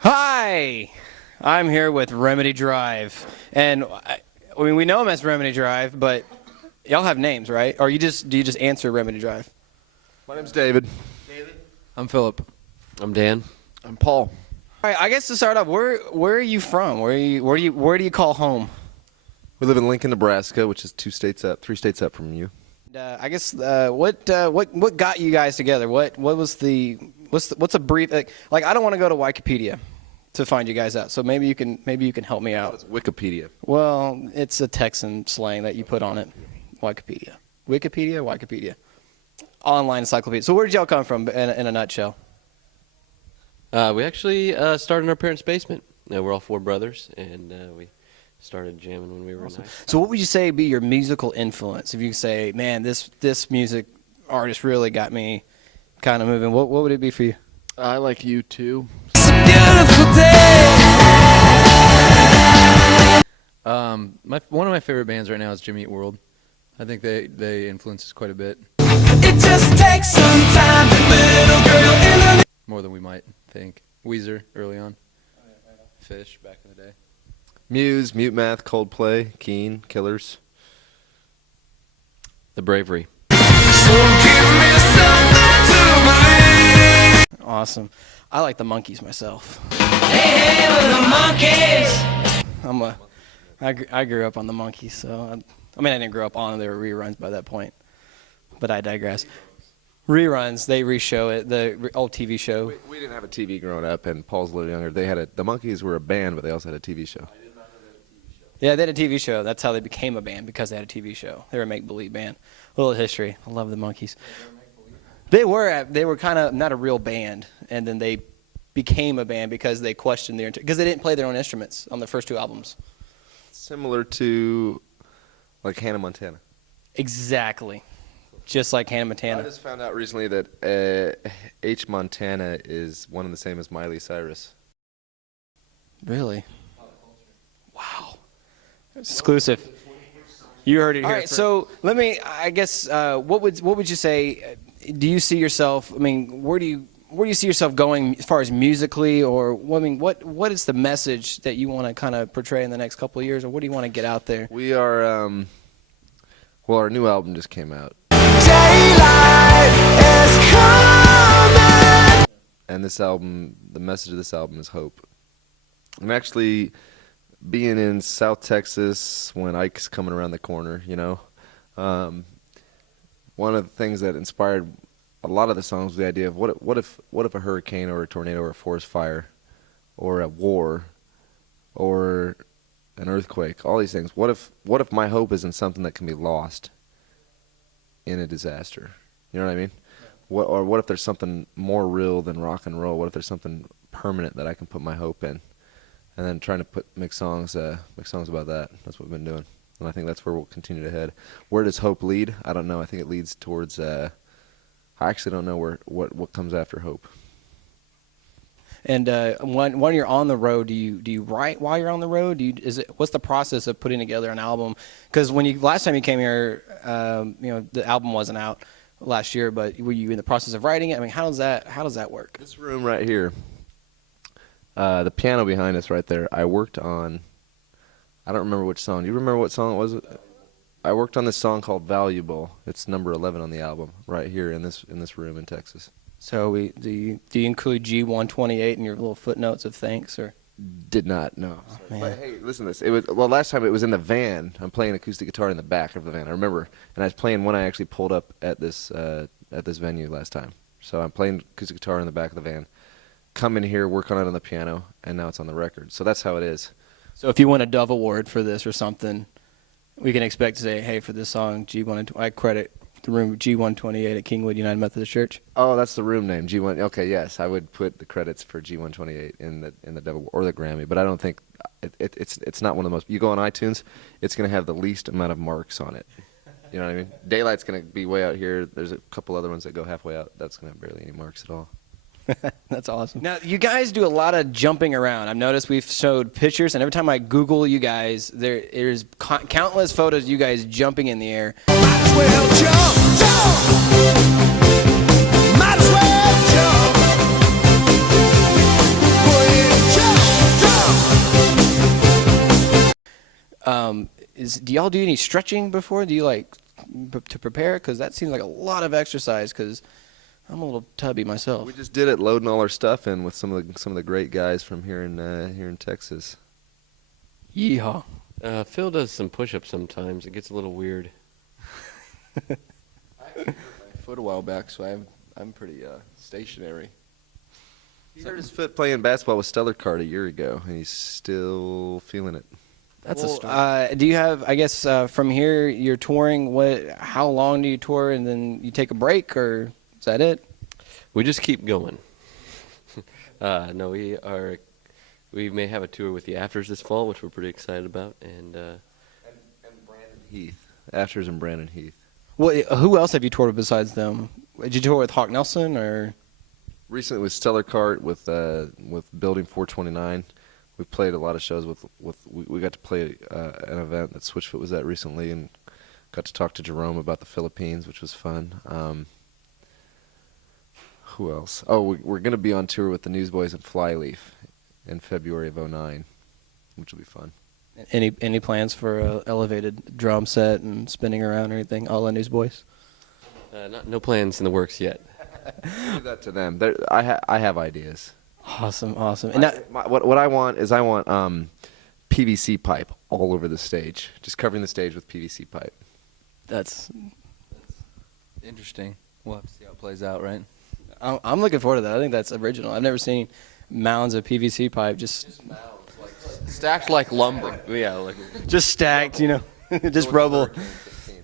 Hi, I'm here with Remedy Drive, and I mean we know him as Remedy Drive, but y'all have names, right? Or do you just answer Remedy Drive? My name's David. David. I'm Philip. I'm Dan. I'm Paul. All right, I guess to start off, where are you from? Where do you call home? We live in Lincoln, Nebraska, which is 3 states up from you. I guess what got you guys together? What's a brief like? I don't want to go to Wikipedia to find you guys out, so maybe you can help me out. It's Wikipedia. Well, it's a Texan slang that you put on it. Wikipedia. Online encyclopedia. So where did y'all come from in a nutshell? We actually started in our parents' basement. We're all 4 brothers, and we started jamming when we were Awesome. in high school. So what would you say be your musical influence? If you say, man, this music artist really got me kind of moving, what would it be for you? I like you too. It's a beautiful day. One of my favorite bands right now is Jimmy Eat World. I think they influence us quite a bit. It just takes some time, little girl in the... More than we might think. Weezer early on. Fish back in the day. Muse, Mute Math, Coldplay, Keen, Killers. The Bravery. So give me something to believe. Awesome. I like the Monkees myself. Hey, we're the Monkees. I grew up on the Monkees, so I didn't grow up on their reruns by that point, but I digress. Reruns, they re-show it, the old TV show. We didn't have a TV growing up, and Paul's a little younger. The Monkees were a band, but they also had a TV show. Yeah, they had a TV show. That's how they became a band, because they had a TV show. They were a make-believe band. A little history. I love the Monkees. They were kind of not a real band, and then they became a band because they questioned because they didn't play their own instruments on the first 2 albums. Similar to, like, Hannah Montana. Exactly. Just like Hannah I Montana. just found out recently that H. Montana is one and the same as Miley Cyrus. Really? Wow. Exclusive. You heard it here. All right, so I guess, what would you say, do you see yourself, where do you see yourself going as far as musically, or, what is the message that you want to kind of portray in the next couple of years, or what do you want to get out there? We are, our new album just came out. Daylight is coming. And this album, the message of this album is hope. I'm actually being in South Texas when Ike's coming around the corner, you know. One of the things that inspired a lot of the songs was the idea of what if a hurricane or a tornado or a forest fire or a war or an earthquake, all these things. What if my hope isn't something that can be lost in a disaster? You know what I mean? What if there's something more real than rock and roll? What if there's something permanent that I can put my hope in? And then trying to make songs about that. That's what we've been doing, and I think that's where we'll continue to head. Where does hope lead? I don't know. I think it leads towards. I actually don't know what comes after hope. And when you're on the road, do you write while you're on the road? What's the process of putting together an album? Because last time you came here, the album wasn't out last year, but were you in the process of writing it? How does that work? This room right here, the piano behind us right there, I worked on. I don't remember which song. Do you remember what song it was? I worked on this song called "Valuable." It's number 11 on the album, right here in this room in Texas. So do you include G128 in your little footnotes of thanks, or? Did not, no. Oh, man. But hey, listen to this. Last time it was in the van. I'm playing acoustic guitar in the back of the van. I remember, and I was playing when I actually pulled up at this venue last time. So I'm playing acoustic guitar in the back of the van. Come in here, work on it on the piano, and now it's on the record. So that's how it is. So if you win a Dove Award for this or something, we can expect to say, hey, for this song, I credit the room G128 at Kingwood United Methodist Church. Oh, that's the room name, G1. Okay, yes, I would put the credits for G128 in the Dove Award or the Grammy, but I don't think it's not one of the most. You go on iTunes, it's going to have the least amount of marks on it. You know what I mean? Daylight's going to be way out here. There's a couple other ones that go halfway out. That's going to have barely any marks at all. That's awesome. Now, you guys do a lot of jumping around. I've noticed we've showed pictures, and every time I Google you guys, there's countless photos of you guys jumping in the air. Might as well jump, jump. do y'all do any stretching before? Do you like to prepare? Because that seems like a lot of exercise. Because I'm a little tubby myself. We just did it, loading all our stuff in with some of the great guys from here in Texas. Yeehaw. Phil does some push-ups sometimes. It gets a little weird. I actually hurt my foot a while back, so I'm pretty stationary. He hurt his foot playing basketball with Stellar Card a year ago, and he's still feeling it. That's a story. Do you have? I guess from here you're touring. How long do you tour, and then you take a break, or is that it? We just keep going. No, we may have a tour with the Afters this fall, which we're pretty excited about, and Brandon Heath, Afters and Brandon Heath. Who else have you toured with besides them? Did you tour with Hawk Nelson or? Recently with Stellar Cart with Building 429. We played a lot of shows with we got to play an event that Switchfoot was at recently, and got to talk to Jerome about the Philippines, which was fun. Who else? Oh, we're going to be on tour with the Newsboys and Flyleaf in February of '09, which will be fun. Any plans for a elevated drum set and spinning around or anything, a la Newsboys? no plans in the works yet. Leave that to them. I have ideas. Awesome. And What I want is PVC pipe all over the stage, just covering the stage with PVC pipe. that's Interesting. We'll have to see how it plays out, right? I'm looking forward to that. I think that's original. I've never seen mounds of PVC pipe just Stacked like lumber. Yeah, just stacked, just rubble.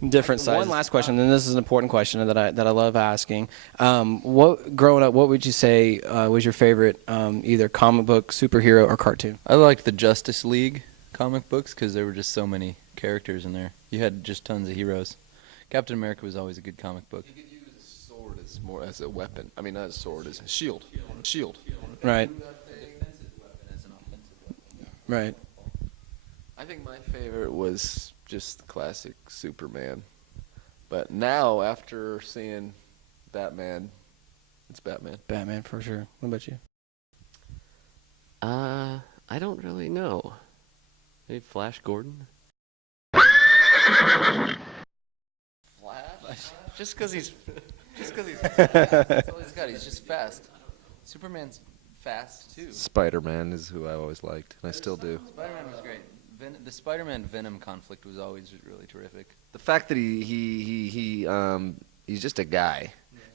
Different sizes. One last question, and this is an important question that I love asking. Growing up, what would you say was your favorite either comic book, superhero, or cartoon? I liked the Justice League comic books because there were just so many characters in there. You had just tons of heroes. Captain America was always a good comic book. You could use a sword as a weapon. I mean, not a sword, as a shield. Shield. Right. Defensive weapon as an offensive weapon. Right. I think my favorite was just the classic Superman. But now, after seeing Batman, it's Batman. Batman for sure. What about you? I don't really know. Maybe Flash Gordon? Flash? Just because he's That's all he's got. He's just fast. Superman's fast, too. Spider-Man is who I always liked, and I still do. Spider-Man was great. The Spider-Man-Venom conflict was always really terrific. The fact that he's just a guy,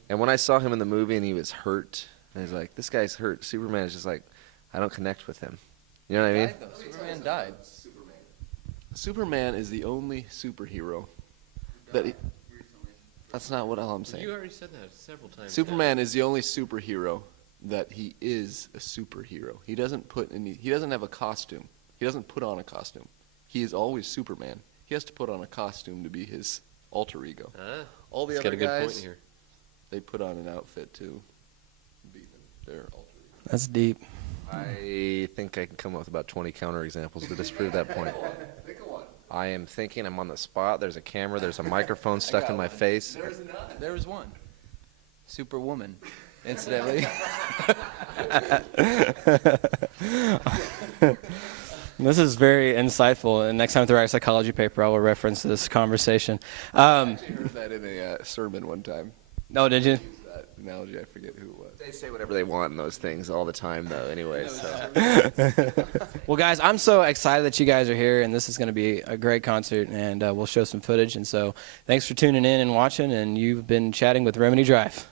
and when I saw him in the movie and he was hurt, I was like, this guy's hurt. Superman is just like, I don't connect with him. You know what I mean? Superman died. Superman is the only superhero that he, that's not what I'm saying. You already said that several times. Superman is the only superhero that he is a superhero. He doesn't have a costume. He doesn't put on a costume. He is always Superman. He has to put on a costume to be his alter ego. All the He's other got a good guys, point here. they put on an outfit to be their alter ego. That's deep. I think I can come up with about 20 counterexamples to disprove that point. I am thinking, I'm on the spot. There's a camera. There's a microphone stuck in my face. There was one. Superwoman, incidentally. This is very insightful, and next time through our psychology paper, I will reference this conversation. I heard that in a sermon one time. No, did you? That analogy, I forget who it was. They say whatever they want in those things all the time, though, anyway. So. Well, guys, I'm so excited that you guys are here, and this is going to be a great concert, and we'll show some footage. And so thanks for tuning in and watching, and you've been chatting with Remedy Drive.